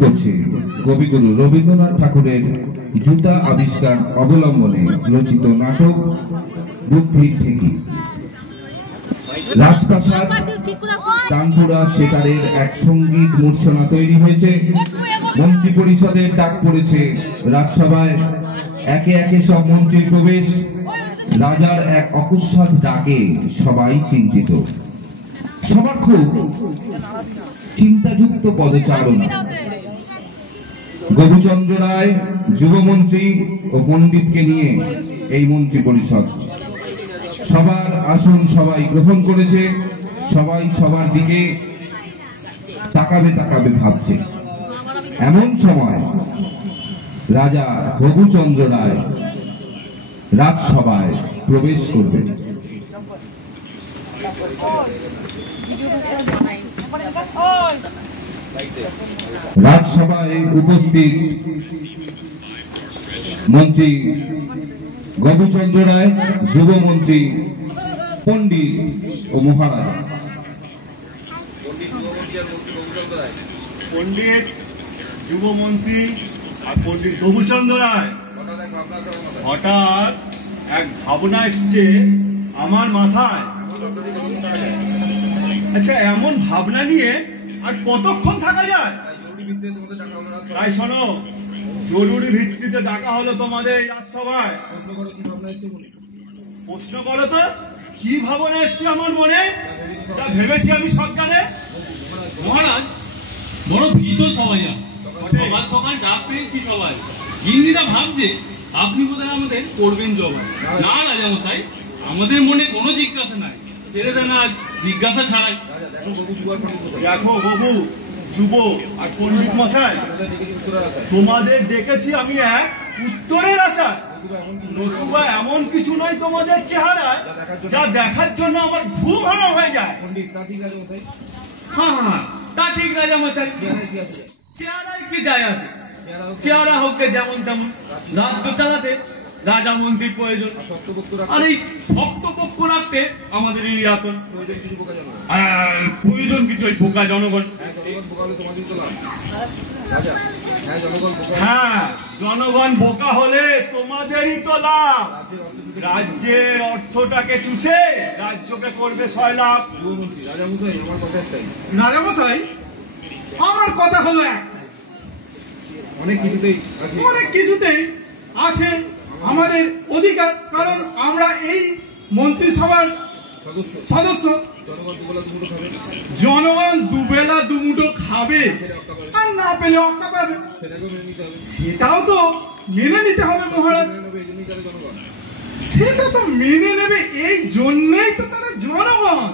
করছে কবিগুরু রবীন্দ্রনাথ ঠাকুরের জুতা আবিষ্কার অবলম্বনে রচিত নাটক বুদ্ধির ঠেকি। রাজপ্রাসাদ তানপুরা শিকারের এক সঙ্গীত মূর্ছনা তৈরি হয়েছে। মন্ত্রী পরিষদের ডাক পড়েছে রাজসভায়। একে একে সব মন্ত্রীর প্রবেশ। রাজার এক অকস্মাৎ ডাকে সবাই চিন্তিত। সবার খুব চিন্তাযুক্ত পদচারণা। গোবিচন্দ্র রায় যুবমন্ত্রী ও পণ্ডিতকে নিয়ে এই মন্ত্রী পরিষদ। সবার আসন সবাই গ্রহণ করেছে। সবাই সবার দিকে তাকাবে তাকাবে ভাবছে। এমন সময় রাজা রঘুচন্দ্র রায় রাজসভায় প্রবেশ করবেন। রাজসভায় উপস্থিত মন্ত্রী গোবিচন্দ্র রায়, যুবমন্ত্রী পণ্ডিত ও মহারাজা। পণ্ডিত, যুবমন্ত্রী আর পণ্ডিত গোবিচন্দ্র রায়, হঠাৎ এক ভাবনা এসছে আমার মাথায়। আচ্ছা, এমন ভাবনা নিয়ে আর কতক্ষণ থাকা যায়? তাই শোনো, জরুরি ভিত্তিতে ডাকা হলো তোমাদের এই রাজসভায়। প্রশ্ন করো তো, কি ভাবনা এসছে আমার মনে? তা ভেবেছি আমি সরকারে। মহারাজ, বড় ভীত সবাই। সকাল সকাল ডাক পেয়েছি সবাই। গিন্নিরা ভাবছে আপনি বোধহয় আমাদের করবেন জবাব। না রাজামশাই, আমাদের মনে কোনো জিজ্ঞাসা নাই। ছেড়ে দেন আজ জিজ্ঞাসা ছাড়াই। দেখো বাবু, যুব আর পণ্ডিত মশাই, তোমাদের ডেকেছি আমি এক উত্তরের আশা। নতুবা এমন কিছু নয় তোমাদের চেহারায় যা দেখার জন্য আমার ঘুম হারাম হয়ে যায়। হ্যাঁ হ্যাঁ, তা ঠিক রাজামশাই। চেহারায় কি যায় আছে? চেহারা হোক যেমন তেমন, রাজ্য চালাতে রাজা মন্ত্রীর প্রয়োজন। আর এই শক্ত পক্ষ রাখতে আমাদের এই আসন প্রয়োজন কিছু ওই বোকা জনগণ। হ্যাঁ, জনগণ বোকা হলে তোমাদেরই তো লাভ। রাজ্যের অর্থটাকে চুষে রাজ্যকে করবে 6 লাখ। রাজামশাই, আমার কথা হলো অনেক কিছুতেই আছে আমাদের অধিকার। কারণ আমরা এই মন্ত্রিসভার সদস্য। জনগণ দুবেলা দুমুঠো খাবে, আর না পেলে অক্কা পাবে। সেটাও তো মেনে নিতে হবে মহারাজ। সেটা তো মেনে নেবে, এই জন্যই তো তারা জনগণ।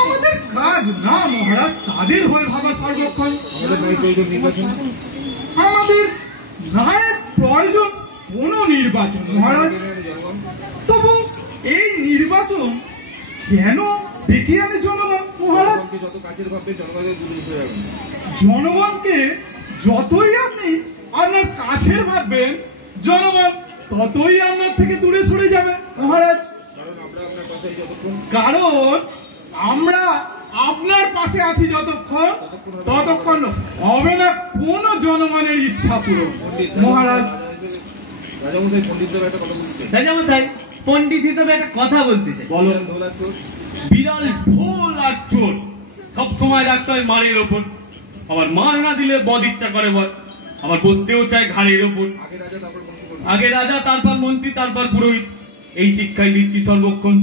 আমাদের কাজ না মহারাজ, তাদের হয়ে ভাবা সর্বক্ষণ। আমাদের রায়ের প্রয়োজন কোন নির্বাচন মহারাজ। তবু এই নির্বাচন কেন ডেকে আনে জনগণ মহারাজ? জনগণকে যতই আপনি আপনার কাছের ভাববেন, জনগণ ততই আপনার থেকে দূরে সরে যাবে মহারাজ। কারণ আমরা আপনার পাশে আছি যতক্ষণ, ততক্ষণ হবে না কোন জনগণের ইচ্ছা পূরণ মহারাজ। রাজামশাই, পণ্ডিত হিসেবে একটা কথা বলতে চাই। বলো। বিড়াল ঢোল আর চোর সব সময় রাখতে হয় মারের ওপর। আবার মার না দিলে বদ ইচ্ছা করে বল। আবার বসতেও চায় ঘাড়ের ওপর। আগে রাজা, তারপর মন্ত্রী, তারপর পুরোহিত। এই শিক্ষাই দিচ্ছি সর্বক্ষণ।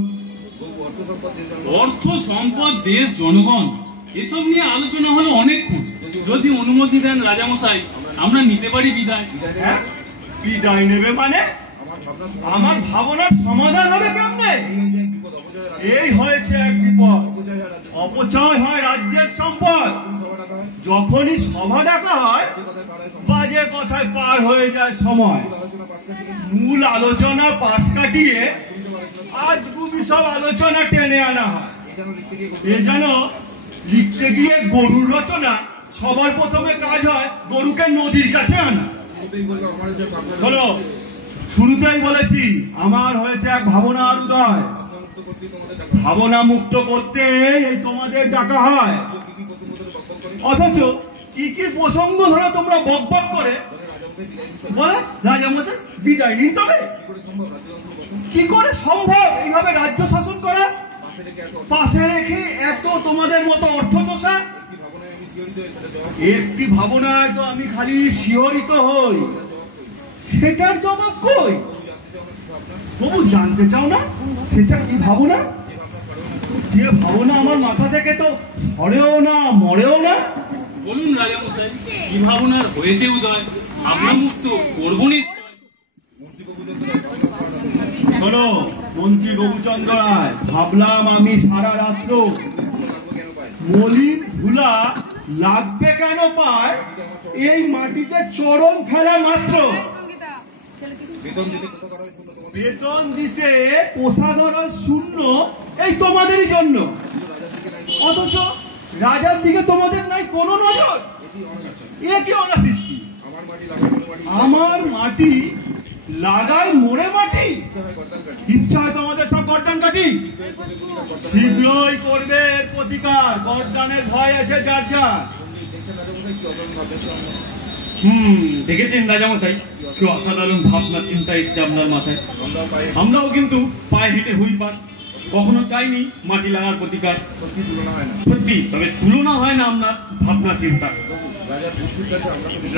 অর্থ সম্পদ, দেশ, জনগণ, এসব নিয়ে আলোচনা হলো অনেকক্ষণ। যদি অনুমতি দেন রাজামশাই, আমরা নিতে পারি বিদায়। বিদায় নেবে মানে? আমার ভাবনার সমাধান হবে কেমনে? এই হয়েছে এক বিপদ। অপচয় হয় রাজ্যের সম্পদ। যখনই সভা ডাকা হয়, বাজে কথায় পার হয়ে যায় সময়। মূল আলোচনা পাশ কাটিয়ে আজগুবি সব আলোচনা টেনে আনা হয়। এ যেন লিখতে গিয়ে গরুর রচনা। সবার প্রথমে কাজ হয় গরুকে নদীর কাছে আনা। চলো, শুরুতেই বলেছি আমার হয়েছে এক ভাবনার উদয়। ভাবনা মুক্ত করতে এই তোমাদের ডাকা হয়। অথচ কি কি প্রসঙ্গ ধরে তোমরা বক বক করে বলে রাজামশাই বিদায় নিন। তবে কি করে সম্ভব এইভাবে রাজ্য শাসন করা, পাশে রেখে এত তোমাদের মতো অর্থচোষা? একটি ভাবনায় তো আমি খালি শিহরিত হই, সেটার জবাব কই? তবু জানতে চাও না সেটা কি ভাবনা? যে ভাবনা আমার মাথা থেকে তো সরেও না মরেও না। বলুন রাজামশাই, কি ভাবনার হয়েছে উদয়? আপনার মুক্ত করবো নিশ্চয়। শোনো মন্ত্রী গোবিচন্দ্র রায়, ভাবলাম আমি সারা রাত্র মলিন ধুলা লাগবে কেন পায়, এই মাটিতে চরণ ফেলা মাত্র বেতন দিতে কোষাগার শূন্য, এই তোমাদেরই জন্য। অথচ রাজার দিকে তোমাদের নাই কোনো নজর। এ কি অনাসৃষ্টি? আমার মাটি লাগায় মোড়ে মাটি, ইচ্ছা হয় তোমাদের সব গর্দান কাটি। শীঘ্রই করবে প্রতিকার, গর্দানের ভয় আছে যার যার। দেখেছেন রাজামশাই, কি অসাধারণ ভাবনা চিন্তা এসছে আপনার মাথায়। আমরাও কিন্তু পায়ে হেঁটে হুই পার, কখনো চাইনি মাটি লাগার প্রতিকার। সত্যি, তবে তুলনা হয় না আপনার ভাবনা চিন্তা।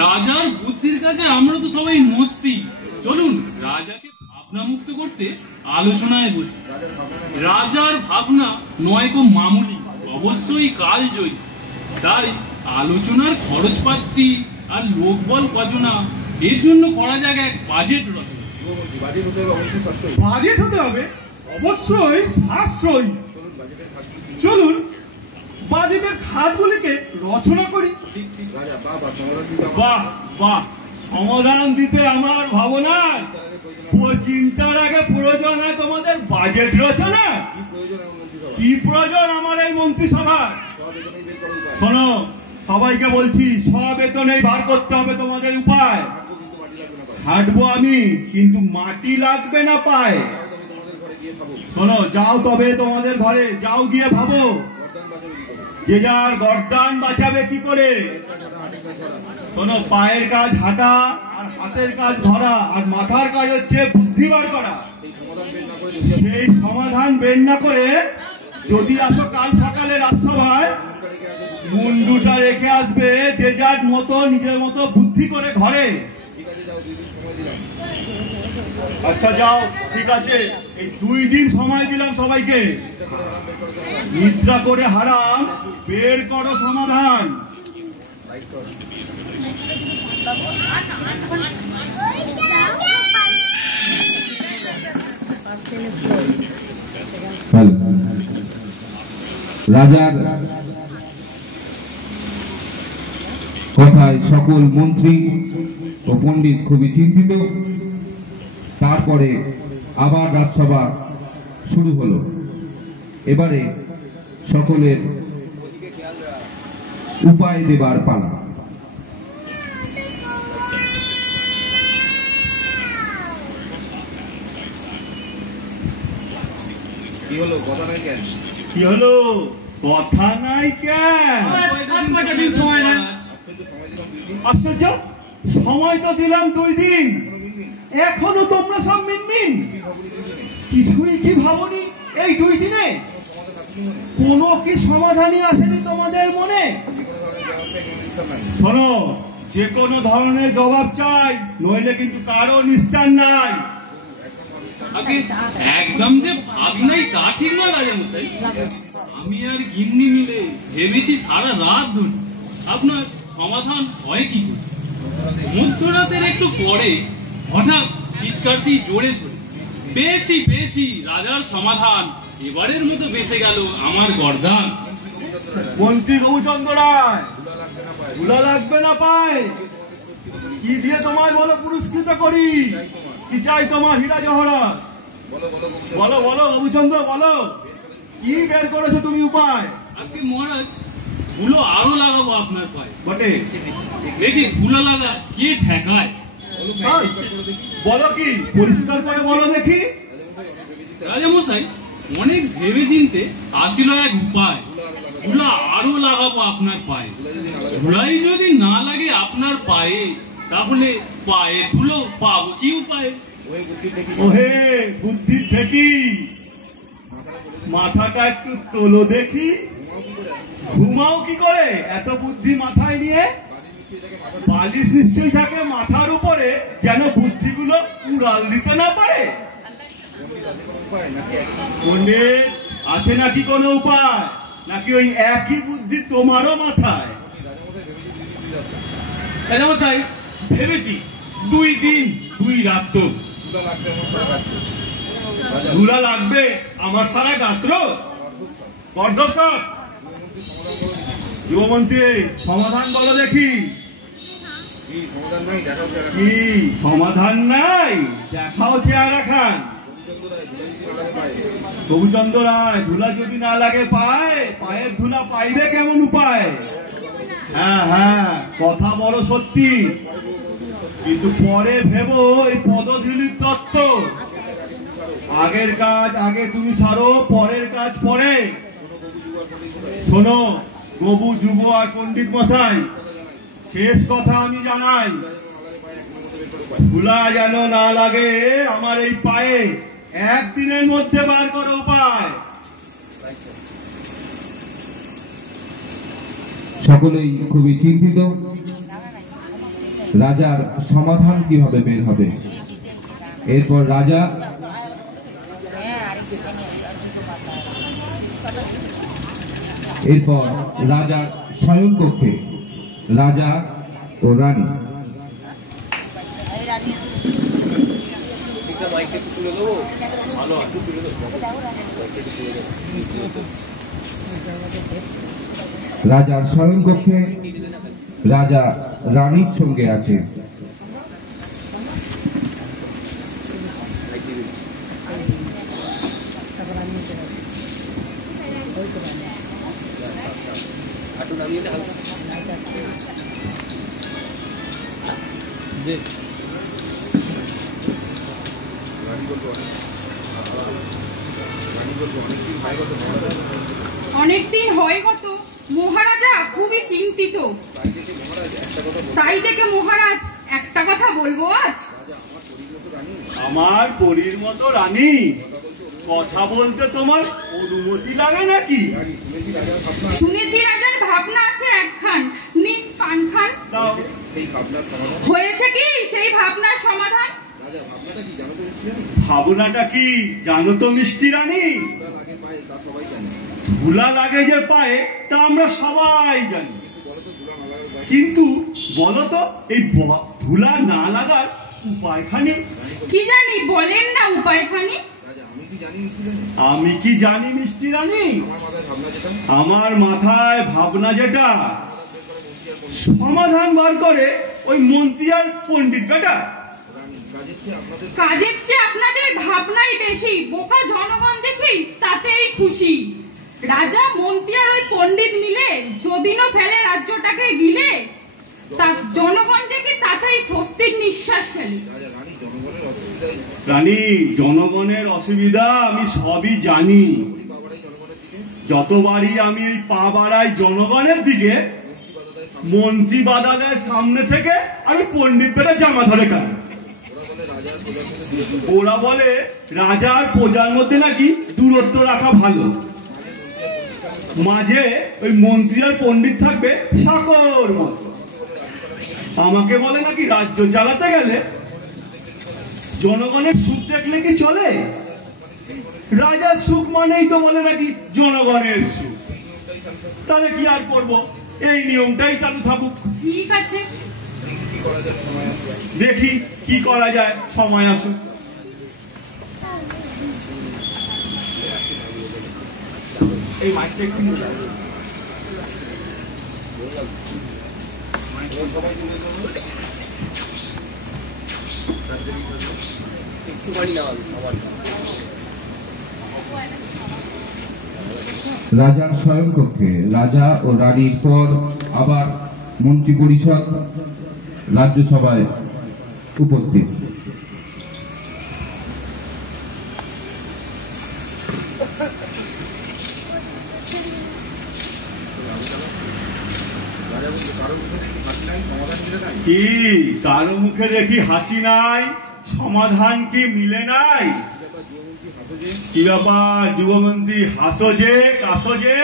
রাজার বুদ্ধির কাছে আমরা তো সবাই মস্তি। চলুন রাজাকে ভাবনা মুক্ত করতে আলোচনায় বসি। রাজার ভাবনা নয় কো মামুলি, অবশ্যই কালজয়ী। তাই আলোচনার খরচপাতি আর লোকবল কজনা, এর জন্য করা যাক এক বাজেট রচনা। বাজেট হতে হবে অবশ্যই সাশ্রয়ী। চলুন বাজেটের খাতগুলিকে রচনা করি। বাহ বাহ, সমাধান দিতে আমার ভাবনা চিন্তার আগে প্রয়োজন হয় তোমাদের বাজেট রচনা। কি প্রয়োজন আমার এই মন্ত্রিসভা? শোনো, সবাইকে বলছি, সব বেতনেই বার করতে হবে তোমাদের উপায়। হাঁটবো আমি, কিন্তু মাটি লাগবে না পায়। শোনো, যাও তবে তোমাদের ঘরে, যাও গিয়ে ভাবো যে যার গর্দান বাঁচাবে কি করে। শোনো, পায়ের কাজ হাঁটা, আর হাতের কাজ ধরা, আর মাথার কাজ হচ্ছে বুদ্ধি বার করা। সেই সমাধান বের না করে যদি আসো কাল সকালে রাজসভায়, মুন্ডুটা রেখে আসবে যে যার মতো নিজের মতো বুদ্ধি করে ঘরে। আচ্ছা যাও, ঠিক আছে, এই 2 দিন সময় দিলাম সবাইকে। নিদ্রা করে হারাম, বের করো সমাধান। রাজার কথায় সকল মন্ত্রী ও পণ্ডিত খুবই চিন্তিত। তারপরে আবার রাজসভা শুরু হলো। এবারে সকলের উপায় দেবার পালা। কি হলো, কথা নাই কেন? আশ্চর্য, সময় তো দিলাম 2 দিন, এখনো তোমরা সব মিনমিন। কিছুই কি ভাবনি এই 2 দিনে? কোনো কি সমাধানই আসেনি তোমাদের মনে? শোনো, যে কোনো ধরনের জবাব চাই, নইলে কিন্তু কারো নিস্তার নাই। আগে একদম যে ভাবনাই তা ঠিক নয় রাজামশাই। আমি আর গিন্নি মিলে ভেবেছি সারা রাত ধরে আপনার সমাধান হয় কি করে। মধ্যরাতের একটু পরে হঠাৎ চিৎকার দিয়ে জোরে সরে পেয়েছি পেয়েছি রাজার সমাধান। এবারের মতো বেঁচে গেল আমার গর্দান। মন্ত্রী গোবিচন্দ্র রায়, ভুলা লাগবে না পায়। কি দিয়ে তোমায় বলো পুরস্কৃত করি? কি চাই তোমার হীরা জহরাত? বলো বলো গোবিচন্দ্র, বলো কি বের করেছো তুমি উপায়? আজকে মহারাজ, ধুলো আরো লাগাবো আপনার পায়ে। বটে, দেখি ধুলো লাগা কে ঠেকায়। বলো কি, পরিষ্কার করে বলো দেখি। রাজামশাই, অনেক ভেবে চিনতে আসিল এক উপায়। ধুলো আরো লাগাবো আপনার পায়ে। ধুলাই যদি না লাগে আপনার পায়ে, তাহলে পায়ে ধুলো পাবো কি উপায়? ওহে বুদ্ধি থেকে মাথাটা একটু তোলো দেখি। ঘুমাও কি করে এত বুদ্ধি মাথায় নিয়ে? বালিশ নিশ্চয়ই থাকে মাথার উপরে, যেন বুদ্ধিগুলো উড়াল দিতে না পারে। পণ্ডিত, আছে নাকি কোনো উপায়, নাকি ওই একই বুদ্ধি তোমারও মাথায়? রাজামশাই, ভেবেছি 2 দিন 2 রাত তো। ধুলা লাগবে আমার সারা গাত্র। গর্ধব স্যার, যুবমন্ত্রী, সমাধান বলো দেখি। কি সমাধান নাই? দেখাও চেহারা খান। প্রভুচন্দ্র রায়, ধুলা যদি না লাগে পায়ে, পায়ের ধুলা পাইবে কেমন উপায়? হ্যাঁ হ্যাঁ, কথা বড় সত্যি, কিন্তু পরে ভেবো এই পদধূলির তত্ত্ব। আগের কাজ আগে তুমি সারো, পরের কাজ পরে। শোনো গবু যুব আর পণ্ডিত মশাই, শেষ কথা আমি জানাই, ধুলা যেন না লাগে আমার এই পায়ে, একদিনের মধ্যে বার করো উপায়। সকলেই খুবই চিন্তিত, রাজার সমাধান কিভাবে বের হবে। এরপর রাজা রাজার শয়নকক্ষে রাজা ও রানী। রাজার শয়নকক্ষে রাজা রানীর সঙ্গে আছে। অনেকদিন হয়ে গত মহারাজা খুবই চিন্তিত। তাই দেখে মহারাজ একটা কথা বলবো আজ। আমার পরীর মতো রানী, কথা বলতে তোমার অনুমতি লাগে নাকি? শুনেছি রাজার ভাবনা আছে একখান, নিন পান খান। হয়েছে কি সেই ভাবনার সমাধান? ভাবনাটা কি জানো তো মিষ্টি রানী? ধুলা লাগে যে পায়ে, তা আমরা সবাই জানি, কিন্তু বলতো এই ধুলা না লাগার উপায়খানি কি জানি, বলেন না উপায়খানি। আমি কি জানি মিষ্টি রানী? আমার মাথায় ভাবনা যেটা, সমাধান বার করে ওই মন্ত্রী আর পণ্ডিত বেটা। কাজের চেয়ে আপনাদের ভাবনাই বেশি, বোকা জনগণ দেখি তাতেই খুশি। রাজা মন্ত্রী আর ওই পণ্ডিত মিলে যদিনও ফেলে রাজ্যটাকে গিলে, তা জনগণ দেখি তাতেই স্বস্তির নিঃশ্বাস ফেলে। রানী, জনগণের অসুবিধা আমি সবই জানি। যতবারই আমি এই পা বাড়াই জনগণের দিকে, মন্ত্রী বাধা দেয় সামনে থেকে, আমি পণ্ডিত বেটা জামা ধরে কান। ওরা বলে রাজা আর প্রজার মধ্যে নাকি দূরত্ব রাখা ভালো, মাঝে ওই মন্ত্রী আর পণ্ডিত থাকবে সাকর মতো। আমাকে বলে নাকি রাজ্য চালাতে গেলে জনগণের সুখ দেখলে কি চলে? রাজার সুখ মানেই তো বলে নাকি জনগণের সুখ। তাহলে কি আর করব, এই নিয়মটাই চালু থাকুক। ঠিক আছে, দেখি কি করা যায়, সময় আসুক। এই মাইকটা একটু রাজার শয়নকক্ষে রাজা ও রানীর পর আবার মন্ত্রী পরিষদ রাজ্যসভায় উপস্থিত। কি কারো মুখে দেখি হাসি নাই, সমাধান কি মিলে নাই? কি ব্যাপার যুবমন্ত্রী, হাসো যে কাসো যে?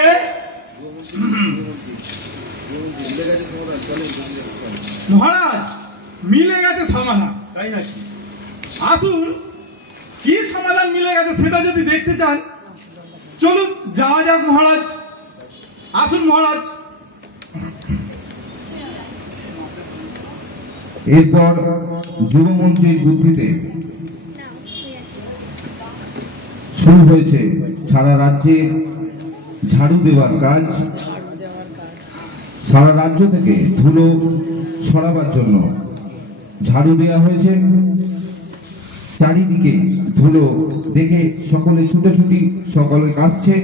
মহারাজ, মিলে গেছে সমাধান। তাই নাকি? আসুন, কি সমাধান মিলে গেছে সেটা যদি দেখতে চান চলুন যাওয়া যাক মহারাজ। আসুন মহারাজ। এরপর যুবমন্ত্রীর বুদ্ধিতে শুরু হয়েছে সারা রাজ্যে ঝাড়ু দেওয়ার কাজ। সারা রাজ্য থেকে ধুলো সরাবার জন্য ঝাড়ু দেওয়া হয়েছে। চারিদিকে ধুলো দেখে সকলে ছুটোছুটি, সকলে কাঁদছে।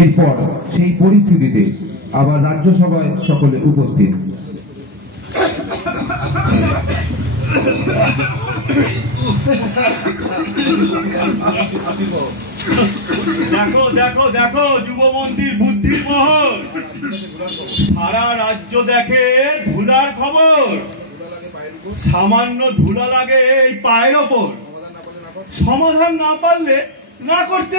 এরপর সেই পরিস্থিতিতে আবার রাজ্যসভায় সকলে উপস্থিত। দেখো দেখো দেখো যুবমন্ত্রীর বুদ্ধির মোহর। সারা রাজ্য দেখে ধুলার খবর, সামান্য ধুলা লাগে এই পায়ের ওপর। সমাধান না পারলে না করতে,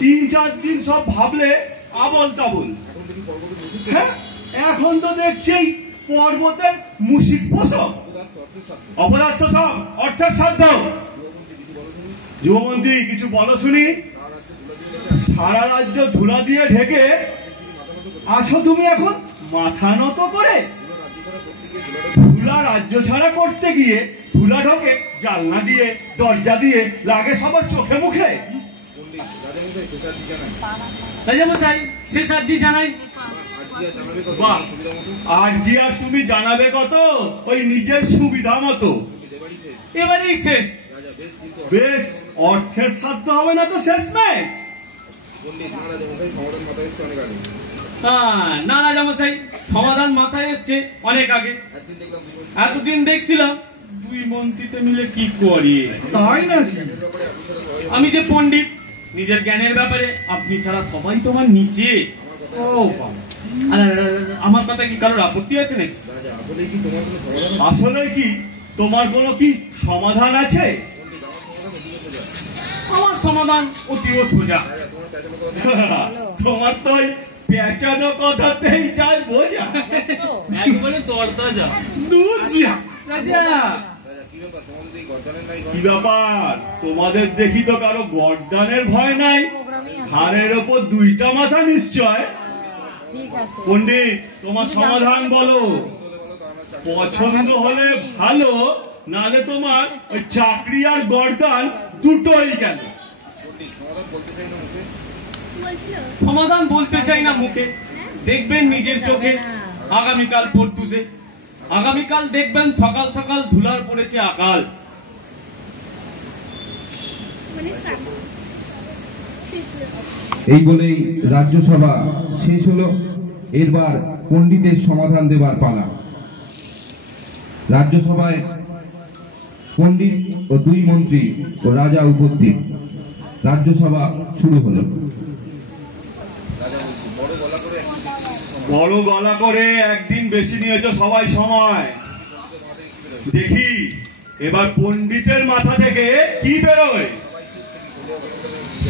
3-4 দিন সব ভাবলে আবল তাবল। হ্যাঁ, এখন তো দেখছি পর্বতের মুশিক পোষক, অপদার্থ সব অর্থের সাধ্য। যুবমন্ত্রী কিছু বলো শুনি। সারা রাজ্য ধুলা দিয়ে ঢেকে আছো তুমি এখন মাথা নত করে। ধুলা রাজ্য ছাড়া করতে গিয়ে ধুলা ঢোকে জানলা দিয়ে, দরজা দিয়ে, লাগে সবার চোখে মুখে। রাজামশাই, শেষ আর্জি জানাই। বাহ, আর্জি আর তুমি জানাবে কত? ওই নিজের সুবিধা মতো। এবারেই শেষ। বেশ, অর্থের সাধ্য হবে না তো শেষমেশ। হ্যাঁ, না রাজামশাই, সমাধান মাথায় এসছে অনেক আগে। এতদিন দেখছিলাম দুই মন্ত্রীতে মিলে কি করি। তাই নাকি? আমি যে পণ্ডিত, নিজের জ্ঞানের ব্যাপারে আপনি ছাড়া সবাই তোমার নিচে। ও বাবা, আমার কথা কি কারোর আপত্তি আছে নাকি? আসলে কি তোমার কোনো কি সমাধান আছে? আমার সমাধান অতীব সোজা। তোমার তো ওই পেঁচানো কথাতেই যায় বোঝা। একবারে তরতাজা। দুধ যা রাজা। কি ব্যাপার, তোমাদের দেখি তো কারো গর্দানের ভয় নাই, ঘাড়ের ওপর 2টা মাথা নিশ্চয়। পণ্ডিত, তোমার সমাধান বলো। পছন্দ হলে ভালো, নালে তোমার ওই চাকরি আর গর্দান দুটোই গেল। সমাধান বলতে চাই না মুখে, দেখবেন নিজের চোখে। আগামীকাল পর্তুজে, আগামীকাল দেখবেন সকাল সকাল ধুলার পড়েছে আকাল। এই বলেই রাজ্যসভা শেষ হলো। এরবার পণ্ডিতের সমাধান দেবার পালা। রাজ্যসভায় পণ্ডিত ও 2 মন্ত্রী ও রাজা উপস্থিত। রাজ্যসভা শুরু হলো। বড় গলা করে একদিন বেশি নিয়েছো সবাই সময়। দেখি এবার পণ্ডিতের মাথা থেকে কি বেরোয়।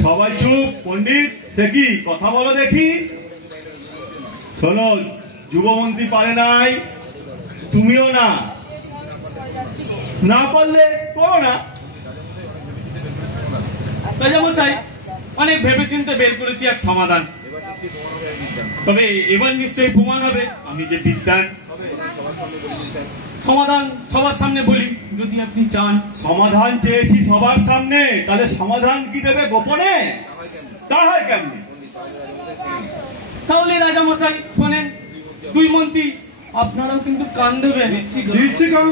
সবাই চুপ। পণ্ডিত, সে কি কথা বলো দেখি। শোনো, যুবমন্ত্রী পারে নাই, তুমিও না, না পারলে করো না। রাজামশাই, অনেক ভেবেচিন্তে বের করেছি এক সমাধান। তবে এবার নিশ্চয়ই প্রমাণ হবে আমি যে বিদ্যান। সমাধান সবার সামনে বলি যদি আপনি চান। সমাধান চেয়েছি সবার সামনে, তাহলে সমাধান কি দেবে গোপনে? তা হয় কেমনি? তাহলে রাজামশাই শোনেন। 2 মন্ত্রী, আপনারাও কিন্তু কান দেবেন। দিচ্ছি কান।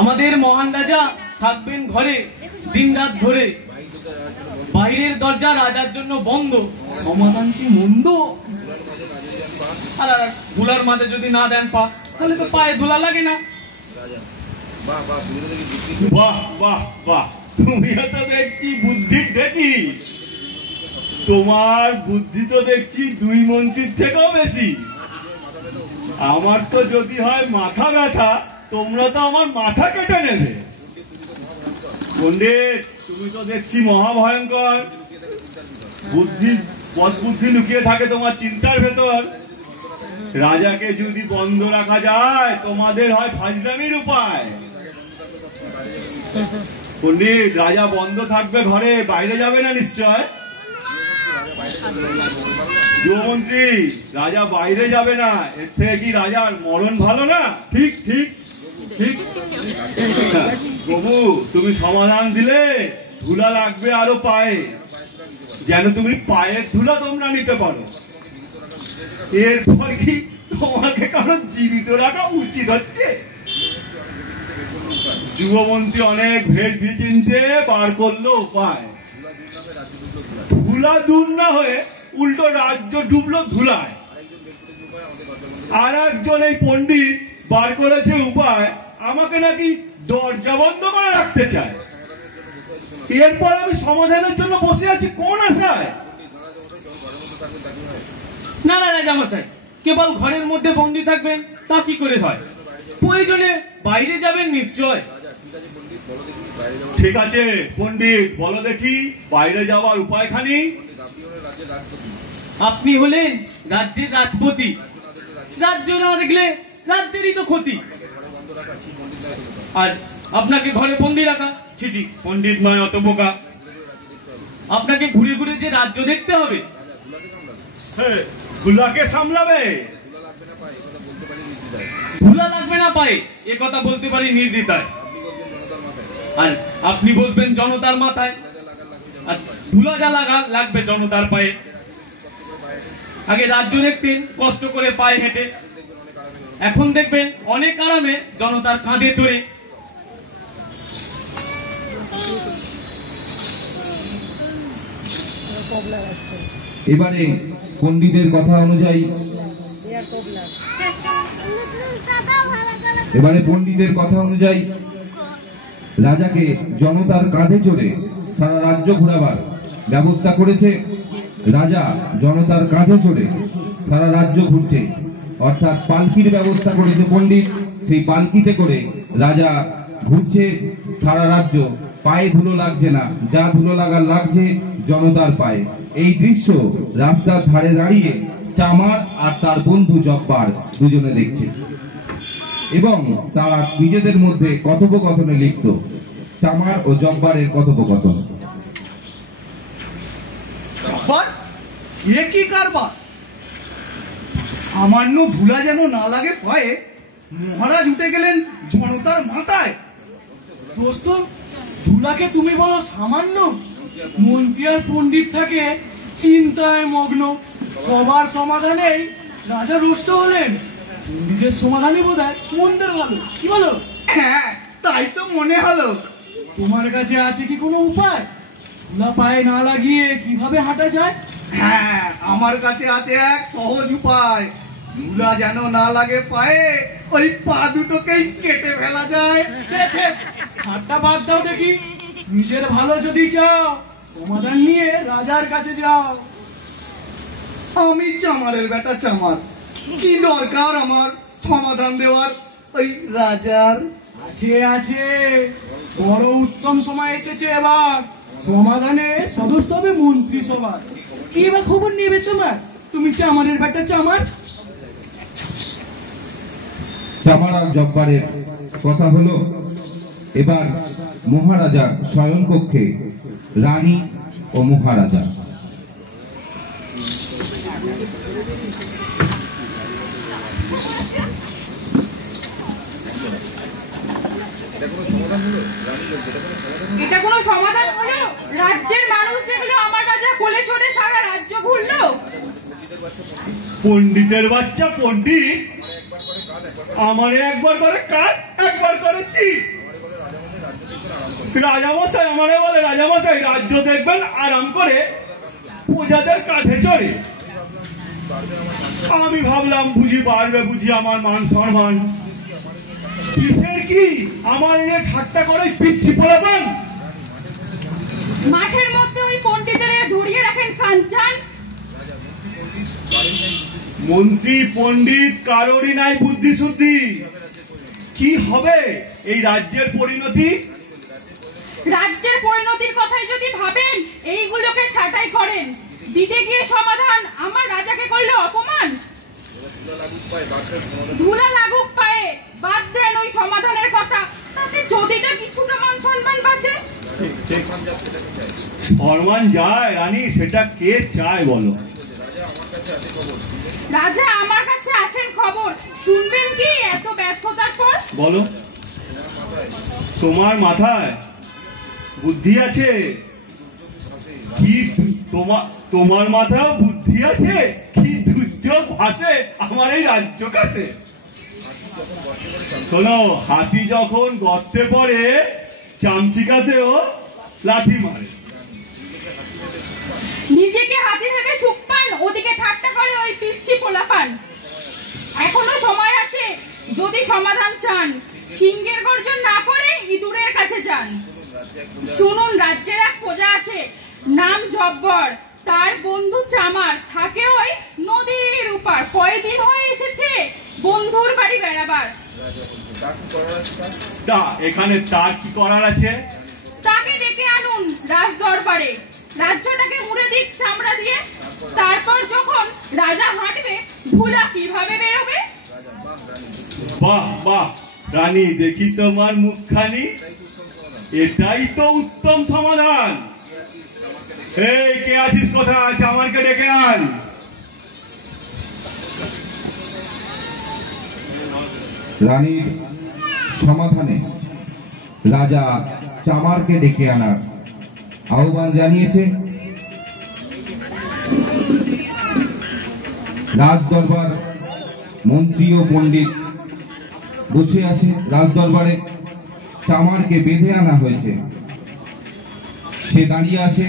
আমাদের মহান রাজা থাকবেন ঘরে দিনরাত ধরে, বাইরের দরজা রাজার জন্য বন্ধ। সমাধান কি মন্দ? আর ধুলার মাঝে যদি না দেন পা, তাহলে তো পায়ে ধুলা লাগে না। বাহ বাহ বাহ, তুমিও তো দেখছি বুদ্ধির ঢেকি। তোমার বুদ্ধি তো দেখছি 2 মন্ত্রীর থেকেও বেশি। আমার তো যদি হয় মাথা ব্যথা, তোমরা তো আমার মাথা কেটে নেবে। পণ্ডিত, তুমি তো দেখছি মহাভয়ঙ্কর। বুদ্ধি লুকিয়ে থাকে তোমার চিন্তার ভেতর। রাজাকে যদি বন্ধ রাখা যায়, তোমাদের হয় ফাজলামির উপায়। পণ্ডিত, রাজা বন্ধ থাকবে ঘরে, বাইরে যাবে না নিশ্চয়? যুবমন্ত্রী, রাজা বাইরে যাবে না, এর থেকে কি রাজার মরণ ভালো না? ঠিক ঠিক ঠিক। প্রভু, তুমি সমাধান দিলে ধুলা লাগবে আরো পায়ে, যেন তুমি পায়ের ধুলা তোমরা নিতে পারো। এরপর কি তোমাকে কারো জীবিত রাখা উচিত হচ্ছে? যুবমন্ত্রী অনেক ভেবে চিনতে বার করলো উপায়। ধুলা দূর না হয়ে উল্টো রাজ্য ডুবলো ধুলায়। আর একজন এই পণ্ডিত বার করেছে উপায়, আমাকে নাকি দরজা বন্ধ করে রাখতে চায়। এরপর আমি সমাধানের জন্য বসে আছি কোন আশায়? না না রাজামশাই, কেবল ঘরের মধ্যে বন্দী থাকবেন তা কি করে হয়? প্রয়োজনে বাইরে যাবেন নিশ্চয়। ঠিক আছে পণ্ডিত, বলো দেখি বাইরে যাওয়ার উপায়খানি। আপনি হলেন রাজ্যের রাজপতি, রাজ্য না দেখলে রাজ্যেরই তো ক্ষতি। আর আপনাকে ঘরে বন্দি রাখা, ছি, পণ্ডিত নয় অত বোকা। আপনাকে ঘুরে ঘুরে যে রাজ্য দেখতে হবে। ধুলাকে সামলাবে, ধুলা লাগবে না পায়ে, এ কথা বলতে পারি নির্দ্বিধায়। আর আপনি বসবেন জনতার মাথায়, আর ধুলা যা লাগবে জনতার পায়ে। আগে রাজ্য দেখতেন কষ্ট করে পায়ে হেঁটে, এখন দেখবেন অনেক আরামে জনতার কাঁধে চড়ে। এবারে পণ্ডিতের কথা অনুযায়ী রাজাকে জনতার কাঁধে চড়ে সারা রাজ্য ঘোরাবার ব্যবস্থা করেছে। রাজা জনতার কাঁধে চড়ে সারা রাজ্য ঘুরছে, অর্থাৎ পালকির ব্যবস্থা করেছে পণ্ডিত। সেই পালকিতে করে রাজা ঘুরছে সারা রাজ্য। পায়ে ধুলো লাগছে না, যা ধুলো লাগার লাগছে জনতার পায়ে। এই দৃশ্য রাস্তার ধারে দাঁড়িয়ে চামার আর তার বন্ধু জব্বার দুজনে দেখছে এবং তারা নিজেদের মধ্যে কথোপকথনে লিপ্ত। চামার ও জব্বারের কথোপকথন। এ কি কারবার? সামান্য ধুলা যেন না লাগে পায়ে, মহারাজ উঠে গেলেন জনতার মাথায়। দোস্ত, ধুলাকে তুমি বলো সামান্য? মন্ত্রী আর পণ্ডিত থাকে চিন্তায় মগ্ন। সবার সমাধানেই রাজা রুষ্ট হলেন, পণ্ডিতের সমাধানে বোধ হয় মন্দের ভালো। কি বলো? হ্যাঁ, তাই তো মনে হলো। তোমার কাছে আছে কি কোনো উপায়? ধুলা পায়ে না লাগিয়ে কিভাবে হাঁটা যায়? হ্যাঁ, আমার কাছে আছে এক সহজ উপায়। ধুলা যেন না লাগে পায়ে, ওই পা দুটোকেই কেটে ফেলা যায়। হাতটা বাদ দাও দেখি। নিজের ভালো যদি চাও, সমাধান নিয়ে রাজার কাছে যাও। আমি চামারের বেটা চামার, কি দরকার আমার সমাধান দেওয়ার ওই রাজার? আছে আছে, বড় উত্তম সময় এসেছে এবার। সমাধানে সদস্য হবে মন্ত্রী সভা। কি বা খবর নেবে তোমার? তুমি চামারের বেটা চামার। চামার আর জব্বারের কথা হলো। এবার মহারাজার শয়ন কক্ষে রানী ও মহারাজা। এটা কোনো সমাধান হলো? রাজ্যের মানুষ দেখলো আমার রাজা কোলে চড়ে সারা রাজ্য ঘুরলো। পণ্ডিতের বাচ্চা পণ্ডিত আমারে একবার করে কাজ, একবার করে চিৎ। রাজামশাই আমারে বলে, রাজামশাই রাজ্য দেখবেন আরাম করে প্রজাদের কাঁধে চড়ে। আমি ভাবলাম বুঝি বাড়বে বুঝি আমার মান সম্মান। কিসের কি আমার এনে ঠাট্টা করে পিচ্ছি পোলাপান। মাঠের মধ্যে ওই পণ্ডিতের ধরিয়ে রাখেন কাঞ্চন। মন্ত্রী পণ্ডিত কারোরই নাই বুদ্ধি শুদ্ধি। কি হবে এই রাজ্যের পরিণতি? রাজ্যের পরিণতির কথাই যদি ভাবেন, এইগুলোকে ছাঁটাই করেন। দিতে গিয়ে সমাধান আমার রাজাকে করলে অপমান। ধুলা লাগুক পায়ে, বাদ দেন ওই সমাধানের কথা, তাতে যদিটা কিছুটা মান সম্মান বাঁচে। সম্মান যায় রানী, সেটা কে চায় বলো? রাজা আমার কাছে আছেন খবর, শুনবেন কি এত ব্যর্থতার পর? বলো, তোমার মাথায় বুদ্ধি আছে কি? তোমার মাথায় বুদ্ধি আছে কি? দুর্যোগ ভাসে আমার এই রাজ্য কাছে। শোনো, হাতি যখন গর্তে পড়ে চামচিকাতেও লাথি মারে। নিজেকে হাতি ভেবে সুখ পান, ওদিকে ঠাট্টা করে ওই পিচ্ছি পোলাপান। এখনো সময় আছে, যদি সমাধান চান, সিংহের গর্জন না করে ইঁদুরের কাছে যান। শুনুন, রাজ্যের এক প্রজা আছে, নাম জব্বর, তার বন্ধু চামার, থাকে ওই নদীর উপার। কয়দিন হয়ে এসেছে বন্ধুর বাড়ি বেড়াবার। তা এখানে তার কি করার আছে? তাকে ডেকে আনুন রাজ দরবারে, রাজ্যটাকে মুড়ে দিক চামড়া দিয়ে। তারপর যখন রাজা হাঁটবে, ধুলা কিভাবে বেরোবে? বাহ বাহ রানী, দেখি তোমার মুখখানি। এটাই তো উত্তম সমাধান। এই কে আছিস কোথায়? চামারকে ডেকে আন। রানীর সমাধানে রাজা চামারকে ডেকে আনার আহ্বান জানিয়েছে। রাজ দরবার মন্ত্রী ও পণ্ডিত বসে আছে। রাজ দরবারে চামারকে বেঁধে আনা হয়েছে। সে দাঁড়িয়ে আছে।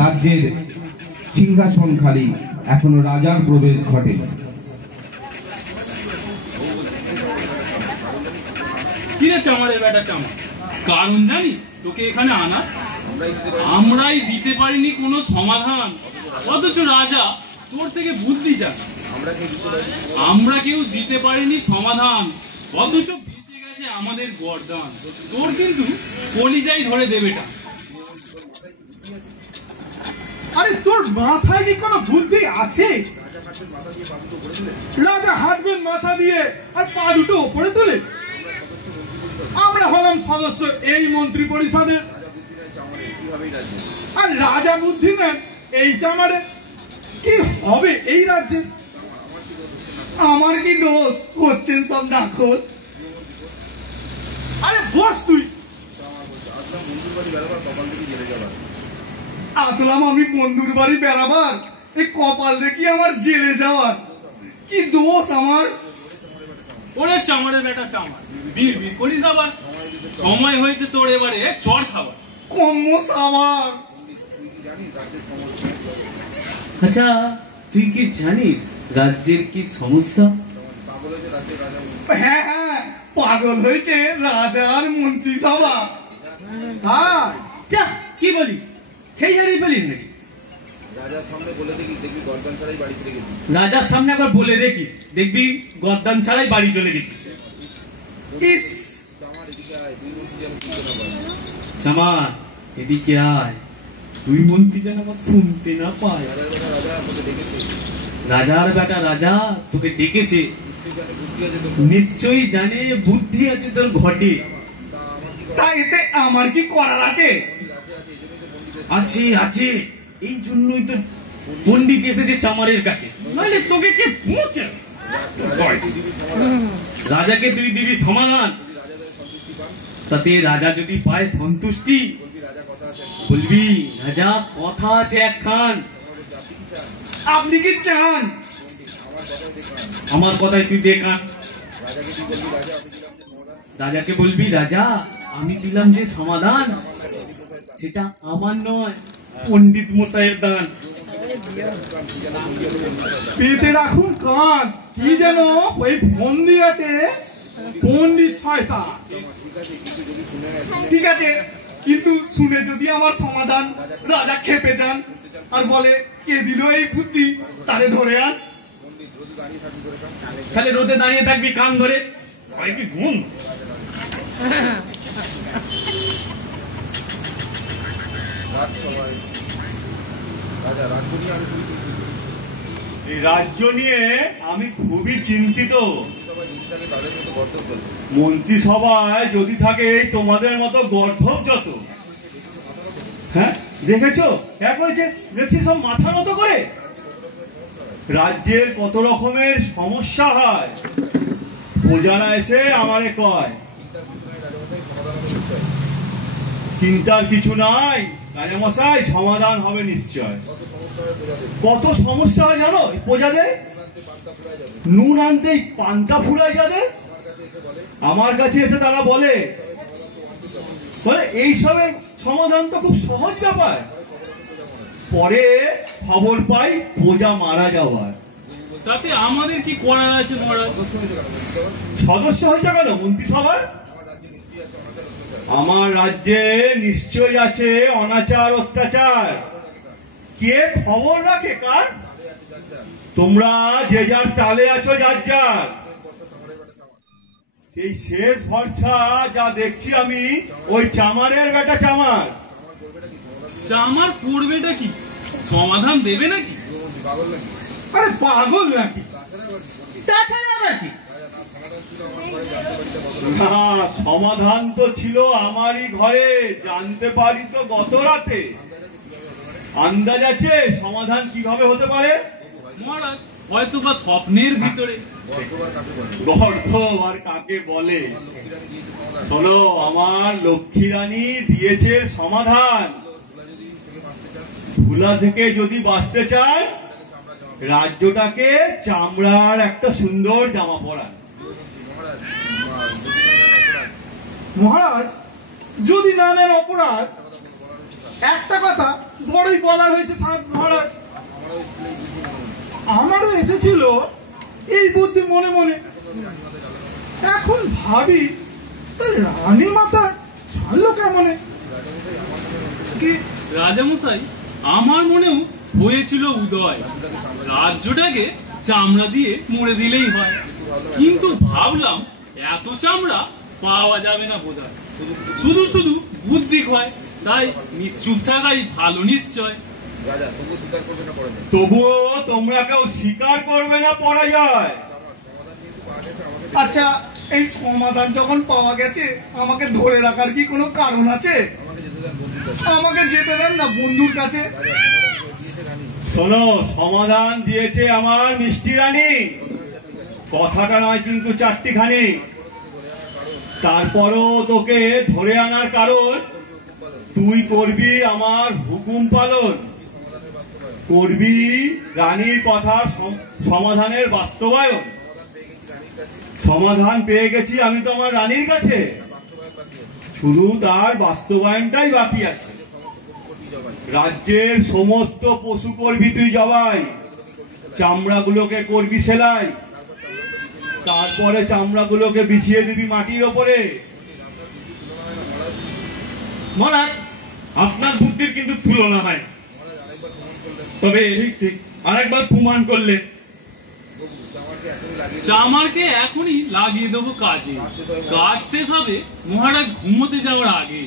রাজ্যের সিংহাসন খালি, এখনো রাজার প্রবেশ ঘটেনি। কিরে চামারের বেটা চামার, কারণ জানি তোকে এখানে আনা? আমরাই দিতে পারিনি কোনো সমাধান, অথচ রাজা তোর থেকে বুদ্ধি চান। আমরা কেউ দিতে পারিনি সমাধান, অথচ বেঁচে গেছে আমাদের গর্দান। তোর কিন্তু কলিজাই ধরে দেবেটা। আরে তোর মাথায় কি কোনো বুদ্ধি আছে? রাজা হাঁটবেন মাথা দিয়ে আর পা দুটো উপরে তুলে। আমরা হলাম সদস্য এই মন্ত্রী পরিষদের, আর রাজা বুদ্ধি নেন এই চামারে। কি হবে এই রাজ্যে? আমার কি দোষ? হচ্ছেন সব নাখোশ। আরে বস তুই। আসলাম আমি বন্ধুর বাড়ি বেড়াবার, এই কপাল দেখি আমার জেলে যাওয়ার। কি দোষ আমার? ওরে চামারের বেটা চামার, বীর বীর করিস আবার। সময় হয়েছে তোর এবারে চড় খাবার। কম্ম সাবার। আচ্ছা, তুই কি জানিস রাজ্যের কি সমস্যা? হ্যাঁ হ্যাঁ, পাগল হয়েছে রাজার মন্ত্রী সভা। হ্যাঁ, যা কি বলি, খেয়ে হারিয়ে পেলিস নাকি? রাজার সামনে একবার বলে দেখি, দেখবি গর্দান ছাড়াই বাড়ি চলে গেছি। ইস, জামাল এদিকে আয়, তুই মন্ত্রী যেন আমার শুনতে না পায়। রাজার বেটা রাজা তোকে ডেকেছে, নিশ্চয়ই জানে বুদ্ধি আছে তোর ঘটে। তা এতে আমার কি করার আছে? আছে আছে, এই জন্যই তো পণ্ডিত এসেছে চামারের কাছে, নাহলে তোকে কে পৌঁছে। রাজাকে তুই দিবি সমাধান, তাতে রাজা যদি পায় সন্তুষ্টি, বলবি রাজা কথা আছে একখান। আপনি কি চান? আমার কথাই তুই দেখান। রাজাকে বলবি রাজা আমি দিলাম যে সমাধান, সেটা আমার নয়, পণ্ডিত মশাইয়ের দান। পেতে রাখুন কান, কি যেন ওই বন্দিয়াতে পণ্ডিত শয়তান। ঠিক আছে, কিন্তু শুনে যদি আমার সমাধান রাজা খেপে যান, আর বলে কে দিল এই বুদ্ধি, তারে ধরে আন। তাহলে রোদে দাঁড়িয়ে থাকবি কান ধরে, হয় কি ঘুম? এই রাজ্য নিয়ে আমি খুবই চিন্তিত। মন্ত্রিসভায় যদি থাকে তোমাদের মতো গর্ধব যত, হ্যাঁ দেখেছো এক হয়েছে দেখছি সব মাথা মতো করে। রাজ্যের কত রকমের সমস্যা হয়, প্রজারা এসে আমারে কয় চিন্তার কিছু নাই রাজামশাই, সমাধান হবে নিশ্চয়। কত সমস্যা হয় জানো প্রজাদের, নুন আনতেই পান্তা ফুরায় যাদের। আমার কাছে এসে তারা বলে এইসবের সমাধান তো খুব সহজ ব্যাপার। পরে খবর পাই প্রজা মারা যাওয়ার। তাতে আমাদের কি করার আছে মহারাজ? সদস্য হয়েছে কেন মন্ত্রিসভার? আমার রাজ্যে নিশ্চয়ই আছে অনাচার অত্যাচার, কে খবর রাখে কার? তোমরা যে যার টালে আছো যার যার, সেই শেষ ভরসা যা দেখছি আমি ওই চামারের বেটা চামার। চামার করবেটা কি, সমাধান দেবে নাকি? আরে পাগল নাকি? না, সমাধান তো ছিল আমারই ঘরে, জানতে পারি তো গত রাতে। আন্দাজ আছে সমাধান কিভাবে হতে পারে? মহারাজ হয়তো বা স্বপ্নের ভিতরে। গর্ধব আর কাকে বলে? শোনো, আমার লক্ষ্মী রানী দিয়েছে সমাধান। ধুলা থেকে যদি বাঁচতে চান, রাজ্যটাকে চামড়ার একটা সুন্দর জামা পরান। মহারাজ যদি না নেন অপরাধ, একটা কথা বড়ই বলার হয়েছে মহারাজ। আমারও এসেছিল এই বুদ্ধি মনে মনে, এখন ভাবি রানী মাতা ছাড়লো কেমনে? কি রাজামশাই, আমার মনেও হয়েছিল উদয়, রাজ্যটাকে চামড়া দিয়ে মুড়ে দিলেই হয়। কিন্তু ভাবলাম এত চামড়া পাওয়া যাবে না বোধহয়, শুধু শুধু বুদ্ধি হয়, তাই নিশ্চুপ থাকাই ভালো নিশ্চয়। তবুও তোমরা কেউ স্বীকার করবে না পরাজয়। আচ্ছা, এই সমাধান যখন পাওয়া গেছে, আমাকে ধরে রাখার কি কোনো কারণ আছে? আমাকে যেতে দেন না বন্ধুর কাছে। শোনো, সমাধান দিয়েছে আমার মিষ্টি রানী, কথাটা নয় কিন্তু চারটিখানি। তারপরও তোকে ধরে আনার কারণ, তুই করবি আমার হুকুম পালন, করবি রানীর কথার সমাধানের বাস্তবায়ন। সমাধান পেয়ে গেছি আমি তো আমার রানীর কাছে, শুধু তার বাস্তবায়নটাই বাকি আছে। রাজ্যের সমস্ত পশু করবি তুই জবাই, চামড়াগুলোকে করবি সেলাই, তারপরে চামড়াগুলোকে বিছিয়ে দিবি মাটির ওপরে। মহারাজ, আপনার বুদ্ধির কিন্তু তুলনা হয়, তবে আরেকবার প্রমাণ করলে। চামারকে এখনই লাগিয়ে দেবো কাজে, কাজ শেষ হবে মহারাজ ঘুমোতে যাওয়ার আগে।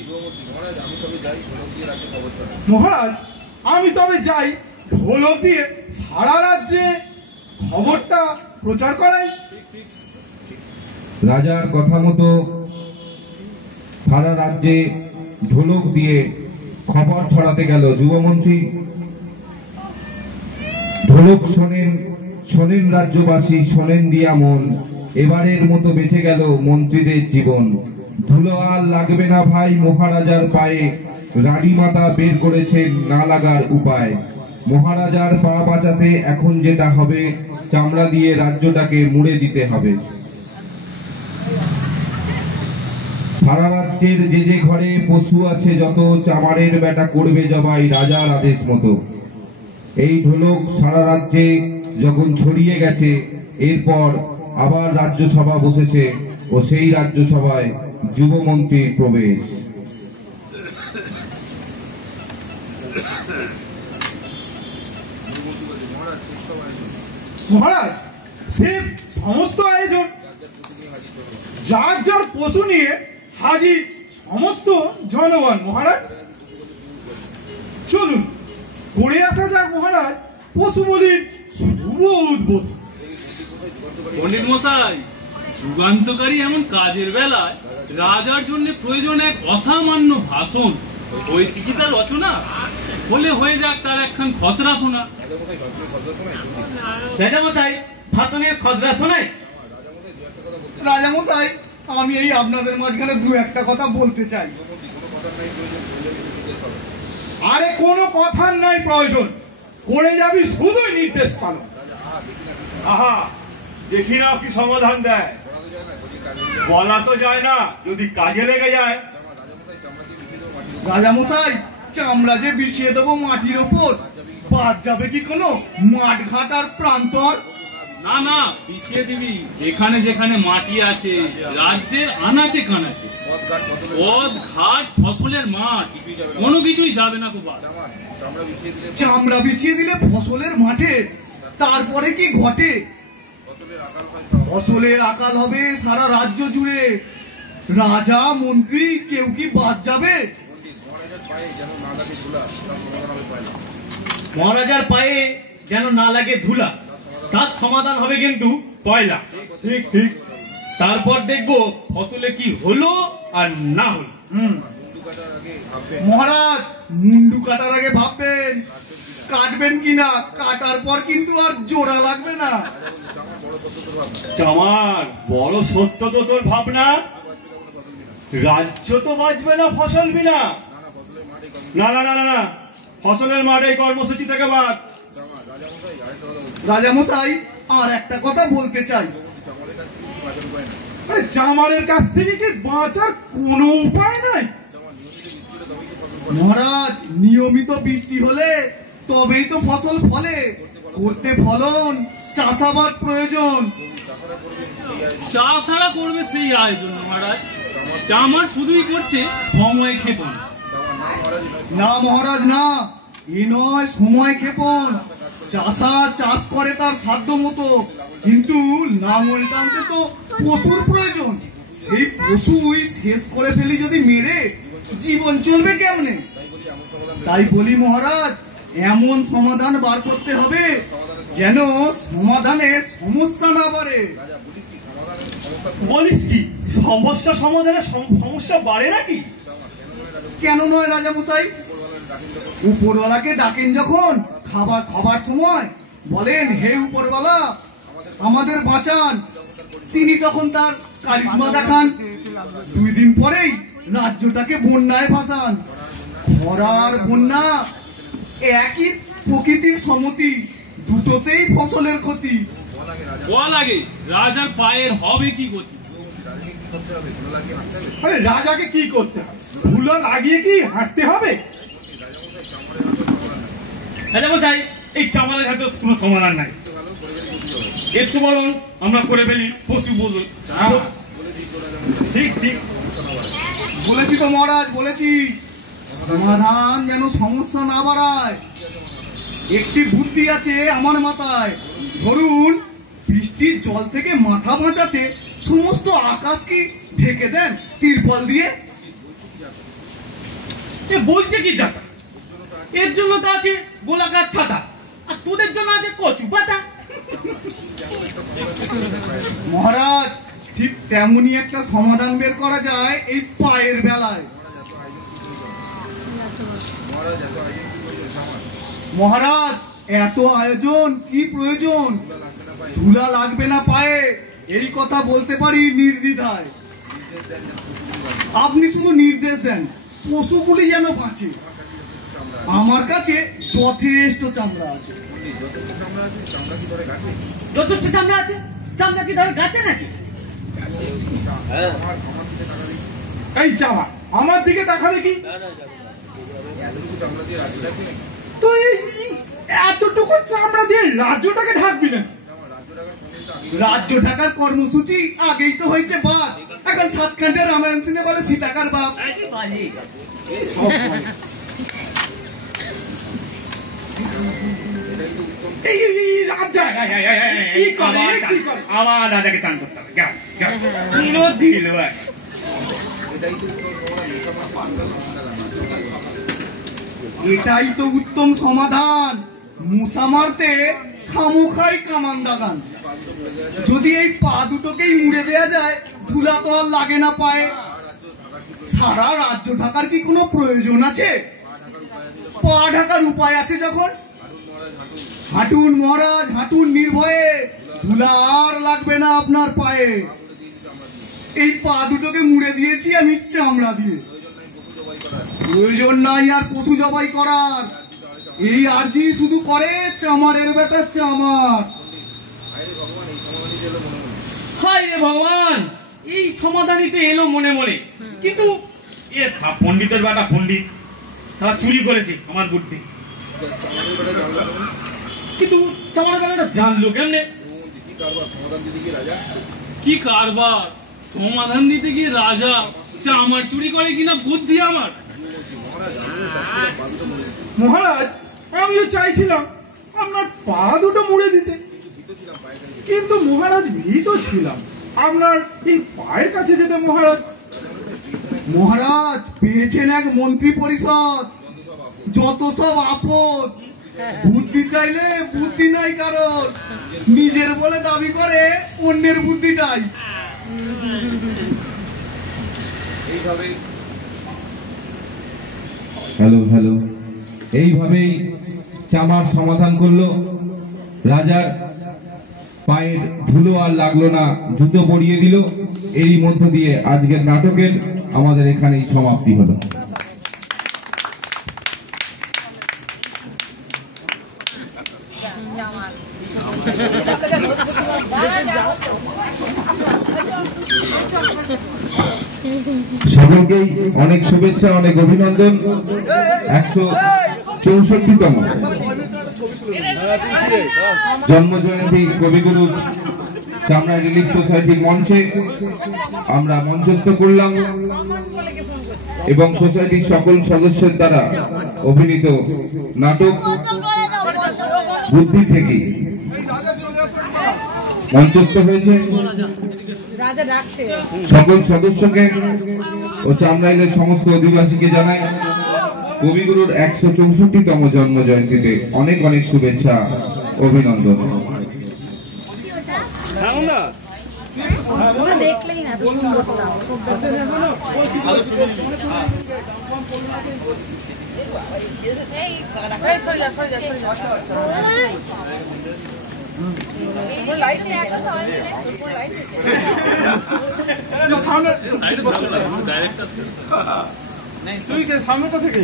মহারাজ, আমি তবে যাই, ঢোলক দিয়ে সারা রাজ্যে খবরটা প্রচার করাই। রাজার কথা মতো সারা রাজ্যে ঢোলক দিয়ে খবর ছড়াতে গেল যুবমন্ত্রী। ঢোলক শোনেন, শোনেন রাজ্যবাসী, শোনেন দিয়া মন, এবারের মতো বেঁচে গেল মন্ত্রীদের জীবন। ধুলো আর লাগবে না ভাই মহারাজার পায়ে, রানী মাতা বের করেছেন না লাগার উপায়। মহারাজার পা বাঁচাতে এখন যেটা হবে, চামড়া দিয়ে রাজ্যটাকে মুড়ে দিতে হবে। সারা রাজ্যের যে যে ঘরে পশু আছে যত, চামারের বেটা করবে জবাই রাজার আদেশ মতো। এই ঢোলক সারা রাজ্যে যখন ছড়িয়ে গেছে, এরপর আবার রাজ্যসভা বসেছে ও সেই রাজ্যসভায় যুবমন্ত্রীর প্রবেশ। মহারাজ শেষ সমস্ত আয়োজন, যার যার পশু নিয়ে হাজির সমস্ত জনগণ। মহারাজ চলুন করে আসা যাক মহারাজ পশু বলির শুভ উদ্বোধন। পণ্ডিত মশাই, যুগান্তকারী এমন কাজের বেলায় রাজার জন্য প্রয়োজন এক অসামান্য ভাষণ, ওই চিকিৎসা রচনা হলে হয়ে যাক তার একখান খসড়া শোনা। রাজামশাই ভাষণের খসড়া শোনায়। রাজামশাই, আমি এই আপনাদের মাঝখানে দু একটা কথা বলতে চাই। আরে কোনো কথার নাই প্রয়োজন, করে যাবি শুধুই নির্দেশ পালন। আহা, দেখি না কি সমাধান দেয়। বলা তো যায় না, যদি কাজে লেগে যায়। রাজামশাই, চামড়া যে বিছিয়ে দেবো মাটির ওপর, বাদ যাবে কি কোনো মাঠ ঘাট আর প্রান্তর? না না, পিছিয়ে দিবি যেখানে যেখানে মাটি আছে, রাজ্যের আনাচে কানাচে, পথ ঘাট ফসলের মাঠ, কোনো কিছুই যাবে না খুব। চামড়া বিছিয়ে দিলে ফসলের মাঠে, তারপরে কি ঘটে? ফসলের আকাল হবে সারা রাজ্য জুড়ে। রাজা মন্ত্রী কেউ কি বাদ যাবে? মহারাজার পায়ে যেন না লাগে ধুলা, তার সমাধান হবে কিন্তু পয়লা। ঠিক ঠিক। তারপর দেখবো ফসলে কি হলো আর না হলো। মহারাজ, মুন্ডু কাটার আগে ভাববেন কাটবেন কিনা, কাটার পর কিন্তু আর জোড়া লাগবে না। চামার বড় সত্য তো তোর ভাবনা। রাজ্য তো বাঁচবে না ফসল বিনা। না না না না না, ফসলের মাঠ এই কর্মসূচি থেকে বাদ। রাজামশাই, আর একটা কথা বলতে চাই। আরে চামারের কাছ থেকে কি বাঁচার কোনো উপায় নাই? মহারাজ, নিয়মিত বৃষ্টি হলে তবেই তো ফসল ফলে। করতে ফলন চাষাবাদ প্রয়োজন। চাষারা করবে সেই আয়োজন মহারাজ, চামার শুধুই করছে সময় ক্ষেপণ। না মহারাজ না, এ নয় সময় ক্ষেপণ। চাষা চাষ করে তার সাধ্য মতো, কিন্তু লাঙল টানতে তো পশুর প্রয়োজন। সেই পশুই শেষ করে ফেলি যদি মেরে, জীবন চলবে কেমনে? তাই বলি মহারাজ, এমন সমাধান বার করতে হবে যেন সমাধানে সমস্যা না বাড়ে। বলিস কি, সমস্যা সমাধানে সমস্যা বাড়ে নাকি? কেন নয় রাজামশাই, উপরওয়ালাকে ডাকেন যখন খাবার খাবার সময়, বলেন হে উপরওয়ালা আমাদের বাঁচান, তিনি তখন তার কারিশমা দেখান। 2 দিন পরেই রাজ্যটাকে বন্যায় ভাসান। খরার বন্যা একই প্রকৃতির সমতি, দুটোতেই ফসলের ক্ষতি। বল আগে রাজার পায়ের হবে কি গতি? আরে রাজাকে কি করতে হবে? ধুলো লাগিয়ে কি হাঁটতে হবে? রাজামশাই, এই চামারের হাতে কোনো সমাধান নাই। এর চেয়ে বরং আমরা করে ফেলি পশু বদল। ঠিক ঠিক বলেছি তো মহারাজ, বলেছি সমাধান যেন সমস্যা না বাড়ায়। একটি বুদ্ধি আছে আমার মাথায়। ধরুন বৃষ্টির জল থেকে মাথা বাঁচাতে সমস্ত আকাশ কি ঢেকে দেন তিরপল দিয়ে? এ বলছে কি জাতা? এর জন্য তো আছে গোলাকার ছাতা, আর তোদের জন্য আছে কচু পাতা। মহারাজ, ঠিক তেমনি একটা সমাধান বের করা যায় এই পায়ের বেলায়। মহারাজ, এত আয়োজন কি প্রয়োজন? ধুলা লাগবে না পায়ে, এই কথা বলতে পারি নির্দ্বিধায়। আপনি শুধু নির্দেশ দেন পশুগুলি যেন বাঁচে। আমার কাছে যথেষ্ট চামড়া আছে। যথেষ্ট চামড়া আছে? চামড়া কি ধরে গাছে নাকি? এই চামা আমার দিকে দেখা দেখি তো। এতটুকু চামড়া দিয়ে রাজ্যটাকে ঢাকবি না? রাজ্য ঢাকার কর্মসূচি আগেই তো হয়েছে বাদ। এখন 7 খান্ডে রামায়ণ সিনে বলে সীতাকার বাপ। আমার রাজাকে চান করতে হবে। দিল এটাই তো উত্তম সমাধান। মশা মারতে খামোখাই কামান দাগান। যদি এই পা দুটোকেই মুড়ে দেয়া যায়, ধুলা তো আর লাগে না পায়ে। সারা রাজ্য ঢাকার কি কোনো প্রয়োজন আছে? পা ঢাকার উপায় আছে যখন। হাঁটুন মহারাজ, হাঁটুন নির্ভয়ে, ধুলা আর লাগবে না আপনার পায়ে। এই পা দুটোকে মুড়ে দিয়েছি আমি চামড়া দিয়ে। প্রয়োজন নাই আর পশু জবাই করার। এই আরজি শুধু করে চামারের বেটা চামার। হায় রে ভগবান, এই সমাধানিতে এলো মনে মনে, কিন্তু এ পণ্ডিতের বেটা পণ্ডিত, তারা চুরি করেছে আমার বুদ্ধি। কিন্তু চামারের বেটাটা জানলো কেমনে? কি কারবার, সমাধান দিতে গিয়ে রাজা চামার চুরি করে কিনা বুদ্ধি আমার। মহারাজ, আমিও চাইছিলাম আপনার পা দুটো মুড়ে দিতে, কিন্তু মহারাজ ভীত ছিলাম আপনার এই পায়ের কাছে যেতে। মহারাজ মহারাজ পেয়েছেন এক মন্ত্রী পরিষদ, যত সব আপদ। বুদ্ধি চাইলে বুদ্ধি নাই কারণ, নিজের বলে দাবি করে অন্যের বুদ্ধিটাই। হ্যালো হ্যালো, এইভাবেই চামার সমাধান করলো। রাজার পায়ের ধুলো আর লাগলো না, জুতো পরিয়ে দিল। এই মধ্য দিয়ে আজকের নাটকের আমাদের এখানেই সমাপ্তি হলো। সকলকেই অনেক শুভেচ্ছা, অনেক অভিনন্দন। 164তম জন্মজয়ন্তী কবিগুরু চামড়া রিলিফ সোসাইটির মঞ্চে আমরা মঞ্চস্থ করলাম এবং সোসাইটির সকল সদস্যের দ্বারা অভিনীত নাটক বুদ্ধি থেকে মঞ্চস্থ হয়েছে। সকল সদস্যকে ও চামড়াইলের সমস্ত অধিবাসীকে জানাই কবিগুরুর 164তম জন্ম জয়ন্তীতে অনেক অনেক শুভেচ্ছা, অভিনন্দন। দেখলেই না সুন্দর সামনেটা থেকে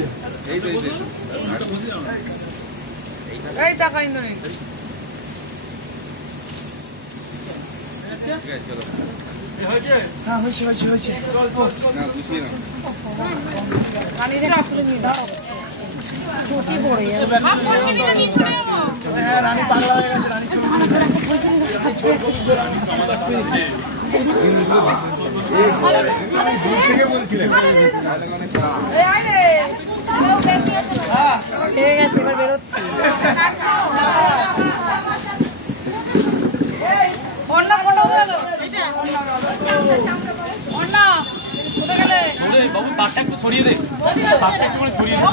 টাকাই নয় ছুটি পড়ে রানী পাগলা হয়ে গেছে, রানী ছবি পেয়ে গেছে, এবার বেরোচ্ছি। বাবু তারটা একটু ছড়িয়ে দে, তারটা একটু ছড়িয়ে দে।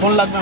ফোন লাগবে।